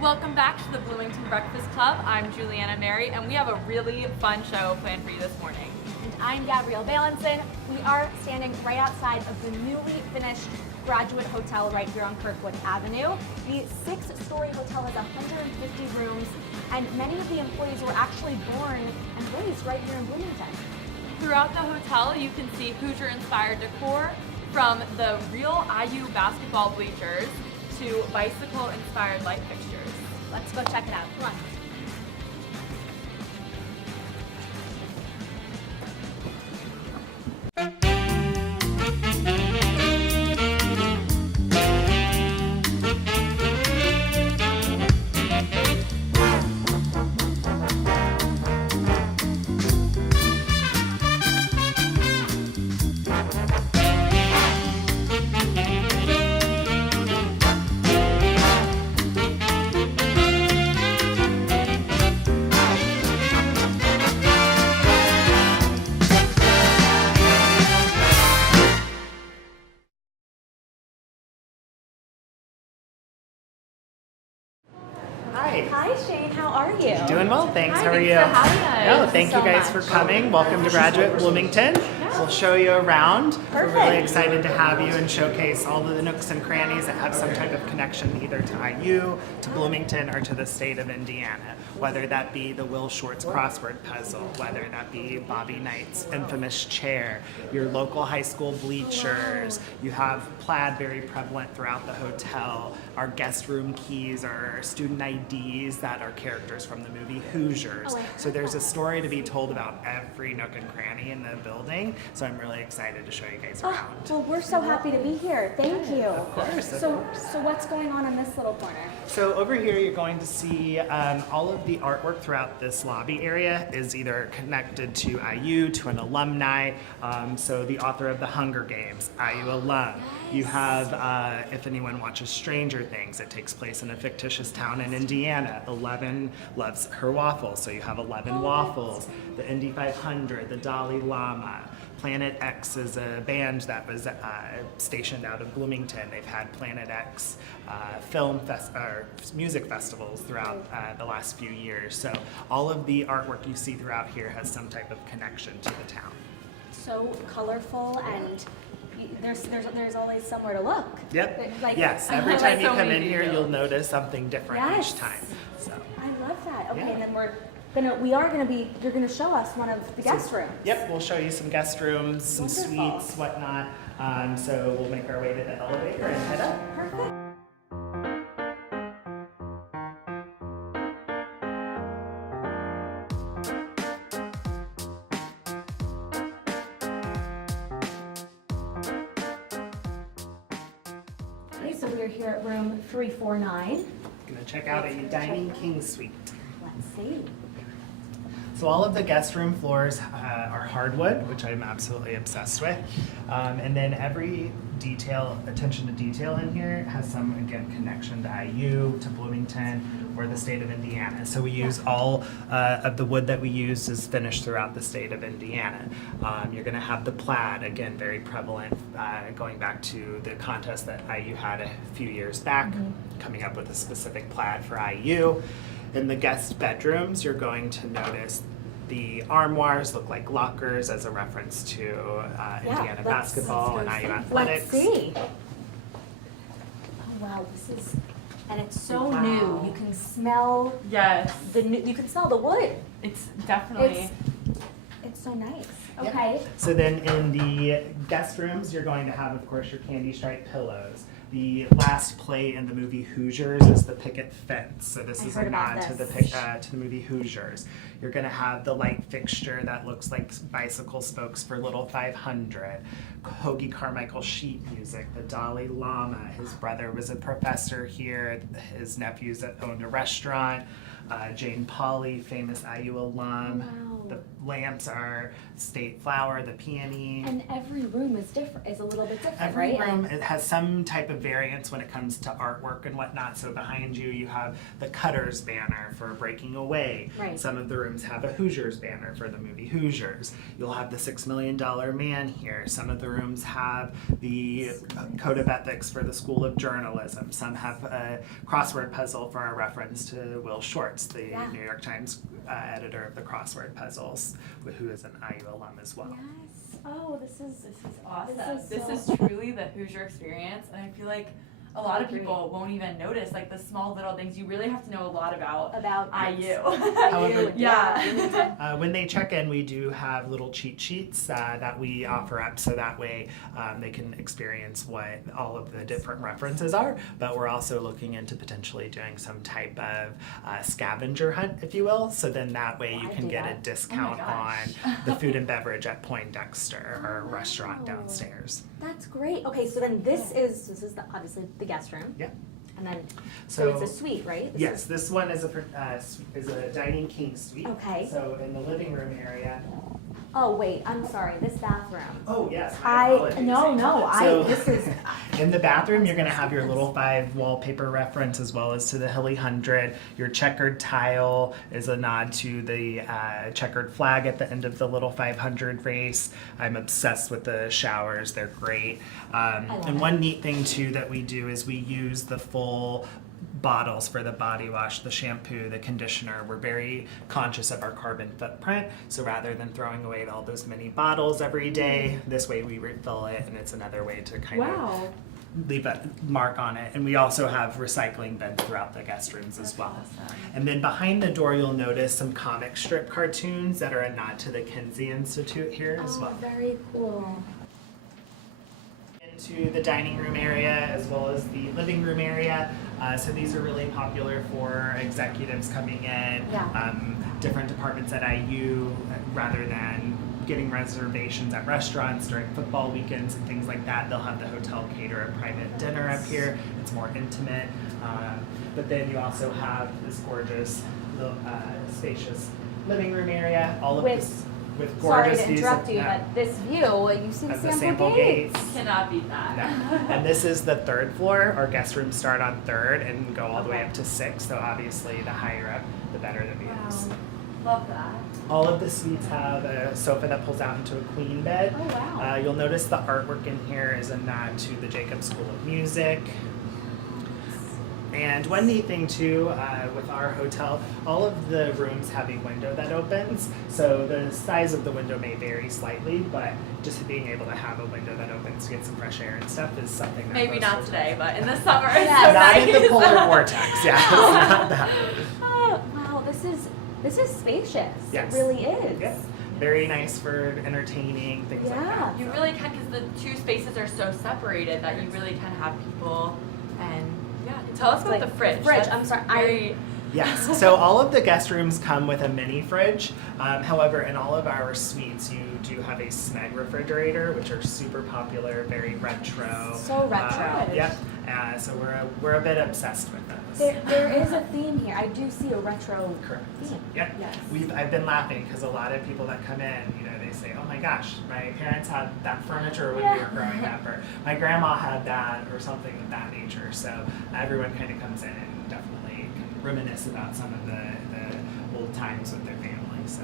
Welcome back to the Bloomington Breakfast Club. I'm Juliana Mary, and we have a really fun show planned for you this morning. And I'm Gabrielle Valenson. We are standing right outside of the newly finished Graduate Hotel right here on Kirkwood Avenue. The 6-story hotel has 150 rooms, and many of the employees were actually born and raised right here in Bloomington. Throughout the hotel, you can see Hoosier-inspired decor, from the real IU basketball bleachers to bicycle-inspired light fixtures. Let's go check it out. Come on. Hi Shane, how are you? Doing well, thanks. Hi, How are thanks you? for having us. No, thank you guys for coming. Welcome to Graduate Bloomington. We'll show you around. Perfect. We're really excited to have you and showcase all of the nooks and crannies that have some type of connection either to IU, to Bloomington, or to the state of Indiana. Whether that be the Will Schwartz crossword puzzle, whether that be Bobby Knight's infamous chair, your local high school bleachers. You have plaid very prevalent throughout the hotel. Our guest room keys are student IDs that are characters from the movie Hoosiers. So there's a story to be told about every nook and cranny in the building. So I'm really excited to show you guys around. Well, we're so happy to be here. Thank you. Of course. So what's going on in this little corner? So over here you're going to see all of the artwork throughout this lobby area is either connected to IU, to an alumni. So the author of The Hunger Games, IU alum. You have, if anyone watches Stranger Things, it takes place in a fictitious town in Indiana. 11 loves her waffles, so you have 11 waffles. The Indy 500, the Dalai Lama. Planet X is a band that was stationed out of Bloomington. They've had Planet X music festivals throughout the last few years. So all of the artwork you see throughout here has some type of connection to the town. So colorful, and there's always somewhere to look. Yep. Like, yes. Every time you so come in many here, details. you'll notice something different Yes. each time. So. I love that. Okay, Yeah. and then you're gonna show us one of the guest rooms. Yep, we'll show you some guest rooms, some Wonderful. suites, whatnot. So we'll make our way to the elevator and head up. Perfect. Okay, so we're here at room 349. Gonna check out a dining king suite. Let's see. So all of the guest room floors are hardwood, which I'm absolutely obsessed with. And then every attention to detail in here has some, again, connection to IU, to Bloomington, or the state of Indiana. So we use all of the wood that we use is finished throughout the state of Indiana. You're gonna have the plaid, again, very prevalent, going back to the contest that IU had a few years back, coming up with a specific plaid for IU. In the guest bedrooms, you're going to notice the armoires look like lockers as a reference to Indiana basketball and IU athletics. Let's see. Oh wow, and it's so new. You can smell Yes, you can smell the wood. it's definitely. It's so nice. Yep. Okay. So then in the guest rooms, you're going to have, of course, your candy striped pillows. The last play in the movie Hoosiers is the picket fence. So this is a nod to the movie Hoosiers. You're going to have the light fixture that looks like bicycle spokes for Little 500. Hoagie Carmichael sheet music, the Dalai Lama. His brother was a professor here. His nephews owned a restaurant. Jane Pauley, famous IU alum. Wow. The lamps are state flower, the peony. And every room is a little bit different, Every right? room it has some type of variance when it comes to artwork and whatnot. So behind you, you have the Cutters banner for Breaking Away. Right. Some of the rooms have a Hoosiers banner for the movie Hoosiers. You'll have the $6 Million Man here. Some of the rooms have the code of ethics for the School of Journalism. Some have a crossword puzzle for a reference to Will Shortz, the New York Times editor of the crossword puzzles, who is an IU alum as well. Yes. Oh, this is Awesome. This This is is truly the Hoosier experience, and I feel like a lot of people won't even notice like the small little things. You really have to know a lot about IU. However, Yeah. when they check in, we do have little cheat sheets that we offer up, so that way they can experience what all of the different references are. But we're also looking into potentially doing some type of scavenger hunt, if you will. So then that way you can get a discount on the food and beverage at Poindexter, our restaurant downstairs. That's great. Okay, so then this is obviously the guest room. Yeah. And then So it's a suite, right? This one is a dining king suite. Okay. So in the living room area. Oh wait, I'm sorry. This bathroom. Oh yes. Apologies. This is. In the bathroom, you're going to have your little 5 wallpaper reference as well as to the Hilly 100. Your checkered tile is a nod to the checkered flag at the end of the little 500 race. I'm obsessed with the showers. They're great. And one neat thing too that we do is we use the full bottles for the body wash, the shampoo, the conditioner. We're very conscious of our carbon footprint, so rather than throwing away all those many bottles every day, this way we refill it, and it's another way to kind of leave a mark on it. And we also have recycling bins throughout the guest rooms as well. Awesome. And then behind the door you'll notice some comic strip cartoons that are a nod to the Kinsey Institute here as well. Very cool. Into the dining room area as well as the living room area. So these are really popular for executives coming in, different departments at IU, rather than getting reservations at restaurants during football weekends and things like that. They'll have the hotel cater a private dinner up here. It's more intimate. But then you also have this gorgeous, spacious living room area. All of this with gorgeous sorry to interrupt you, but this view, you see the sample gates. Cannot beat that. No. And this is the 3rd floor. Our guest rooms start on 3rd and go all the way up to 6th. So obviously, the higher up, the better the views. Love that. All of the suites have a sofa that pulls out into a queen bed. Oh wow. You'll notice the artwork in here is a nod to the Jacobs School of Music. And one neat thing too, with our hotel, all of the rooms have a window that opens. So the size of the window may vary slightly, but just being able to have a window that opens to get some fresh air and stuff is something that Maybe most not hotels today, have. but in the summer it's Yeah, so Not nice. in the polar vortex, yeah, it's not that. Oh, wow, this is spacious. Yes. It really is. Yes. Very nice for entertaining, things like that. You really can, because the two spaces are so separated that you really can have people. And tell us about the fridge. Fridge. That's I'm sorry. very- Yes, so all of the guest rooms come with a mini fridge. However, in all of our suites, you do have a Smeg refrigerator, which are super popular, very retro. So retro. Yep. So we're a bit obsessed with those. There is a theme here. I do see a retro Correct. theme. Yep. Yes. I've been laughing because a lot of people that come in, they say, "Oh my gosh, my parents had that furniture when we were growing up," or "My grandma had that," or something of that nature. So everyone kind of comes in and definitely can reminisce about some of the old times with their family. So.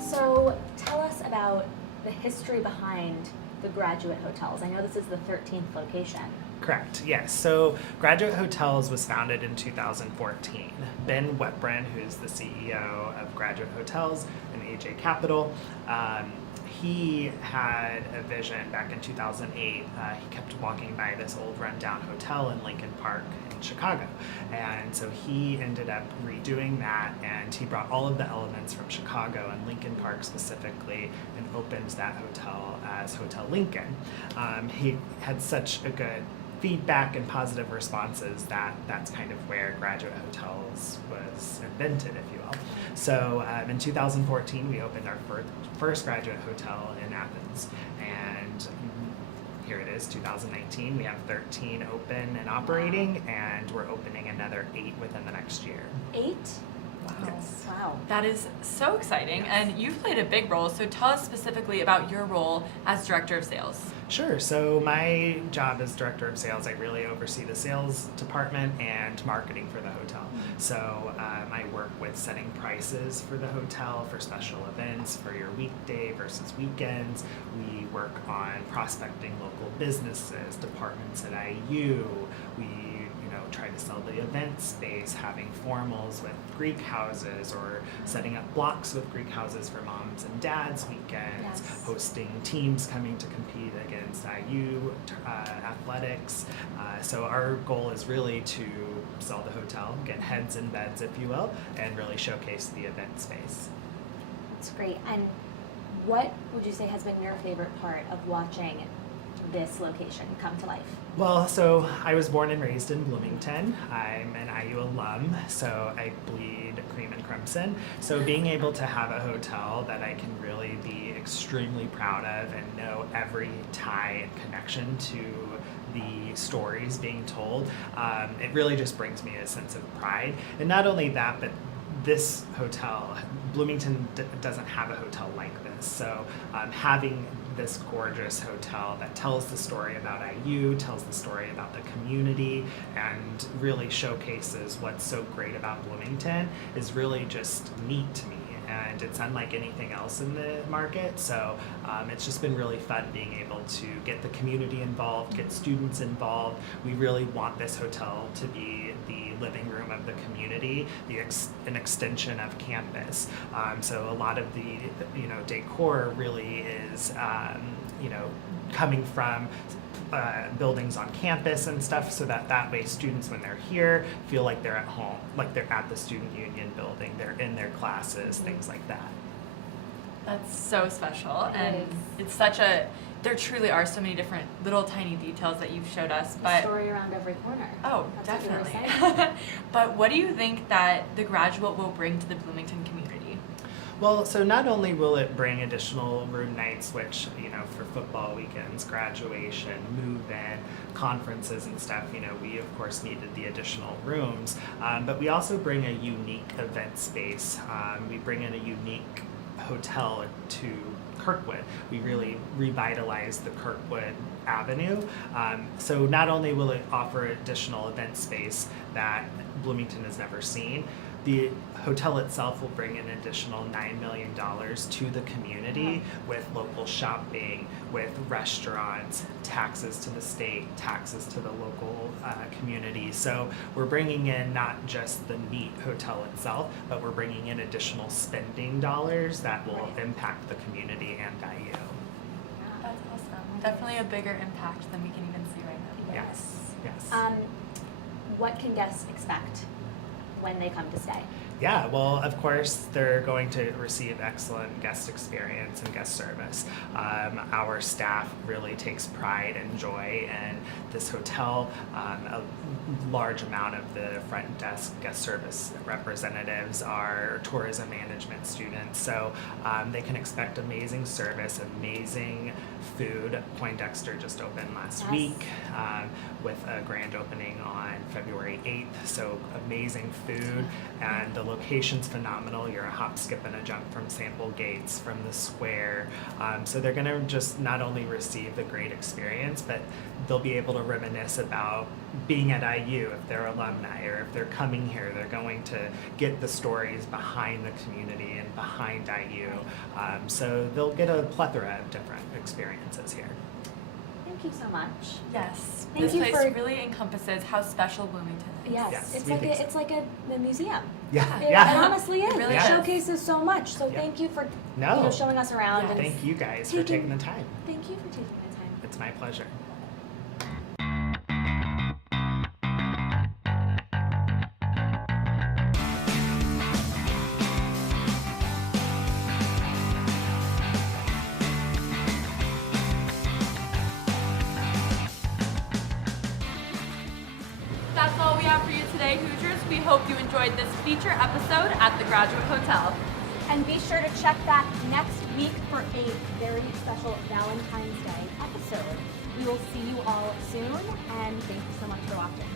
So tell us about the history behind the Graduate Hotels. I know this is the 13th location. Correct, yes. So Graduate Hotels was founded in 2014. Ben Wetbren, who's the CEO of Graduate Hotels and AJ Capital, he had a vision back in 2008. He kept walking by this old rundown hotel in Lincoln Park in Chicago. And so he ended up redoing that, and he brought all of the elements from Chicago and Lincoln Park specifically and opened that hotel as Hotel Lincoln. He had such a good feedback and positive responses that's kind of where Graduate Hotels was invented, if you will. So in 2014, we opened our first Graduate Hotel in Athens, and here it is, 2019. We have 13 open and operating, and we're opening another 8 within the next year. 8? Wow. Yes. Wow. That is so exciting, and you've played a big role, so tell us specifically about your role as Director of Sales. Sure. So my job as Director of Sales, I really oversee the sales department and marketing for the hotel. So I work with setting prices for the hotel, for special events, for your weekday versus weekends. We work on prospecting local businesses, departments at IU. We try to sell the event space, having formals with Greek houses, or setting up blocks with Greek houses for moms and dads weekends, hosting teams coming to compete against IU athletics. So our goal is really to sell the hotel, get heads in beds, if you will, and really showcase the event space. That's great. And what would you say has been your favorite part of watching this location come to life? Well, so I was born and raised in Bloomington. I'm an IU alum, so I bleed cream and crimson. So being able to have a hotel that I can really be extremely proud of and know every tie and connection to the stories being told, it really just brings me a sense of pride. And not only that, but this hotel, Bloomington doesn't have a hotel like this. So having this gorgeous hotel that tells the story about IU, tells the story about the community, and really showcases what's so great about Bloomington is really just neat to me. And it's unlike anything else in the market. So it's just been really fun being able to get the community involved, get students involved. We really want this hotel to be the living room of the community, an extension of campus. So a lot of the decor really is coming from buildings on campus and stuff, so that way students, when they're here, feel like they're at home, like they're at the student union building, they're in their classes, things like that. That's so special, It and is. it's there truly are so many different little tiny details that you've showed us, The but story around every corner. oh, That's what you were definitely. saying. But what do you think that the graduate will bring to the Bloomington community? Well, so not only will it bring additional room nights, which, for football weekends, graduation, move-in, conferences and stuff, we of course needed the additional rooms, but we also bring a unique event space. We bring in a unique hotel to Kirkwood. We really revitalized the Kirkwood Avenue. So not only will it offer additional event space that Bloomington has never seen, the hotel itself will bring an additional $9 million to the community with local shopping, with restaurants, taxes to the state, taxes to the local community. So we're bringing in not just the neat hotel itself, but we're bringing in additional spending dollars that will impact the community and IU. That's awesome. Definitely a bigger impact than we can even see right now. Yes. What can guests expect when they come to stay? Yeah, well, of course, they're going to receive excellent guest experience and guest service. Our staff really takes pride and joy in this hotel. A large amount of the front desk guest service representatives are tourism management students, so they can expect amazing service, amazing food. Poindexter just opened last week with a grand opening on February 8th, so amazing food, and the location's phenomenal. You're a hop, skip, and a jump from Sample Gates, from the square. So they're going to just not only receive the great experience, but they'll be able to reminisce about being at IU if they're alumni, or if they're coming here, they're going to get the stories behind the community and behind IU. So they'll get a plethora of different experiences here. Thank you so much. Yes. Thank this you place for- really encompasses how special Bloomington is. Yes, Yes, it's we like think so. it's like a museum. Yeah, It yeah. honestly is. It really It is. showcases so much. So Yeah. thank you for No. showing us around. Yeah. And Thank you guys for taking the time. Thank you for taking the time. It's my pleasure. That's all we have for you today, Hoosiers. We hope you enjoyed this feature episode at the Graduate Hotel. And be sure to check back next week for a very special Valentine's Day episode. We will see you all soon, and thank you so much for watching.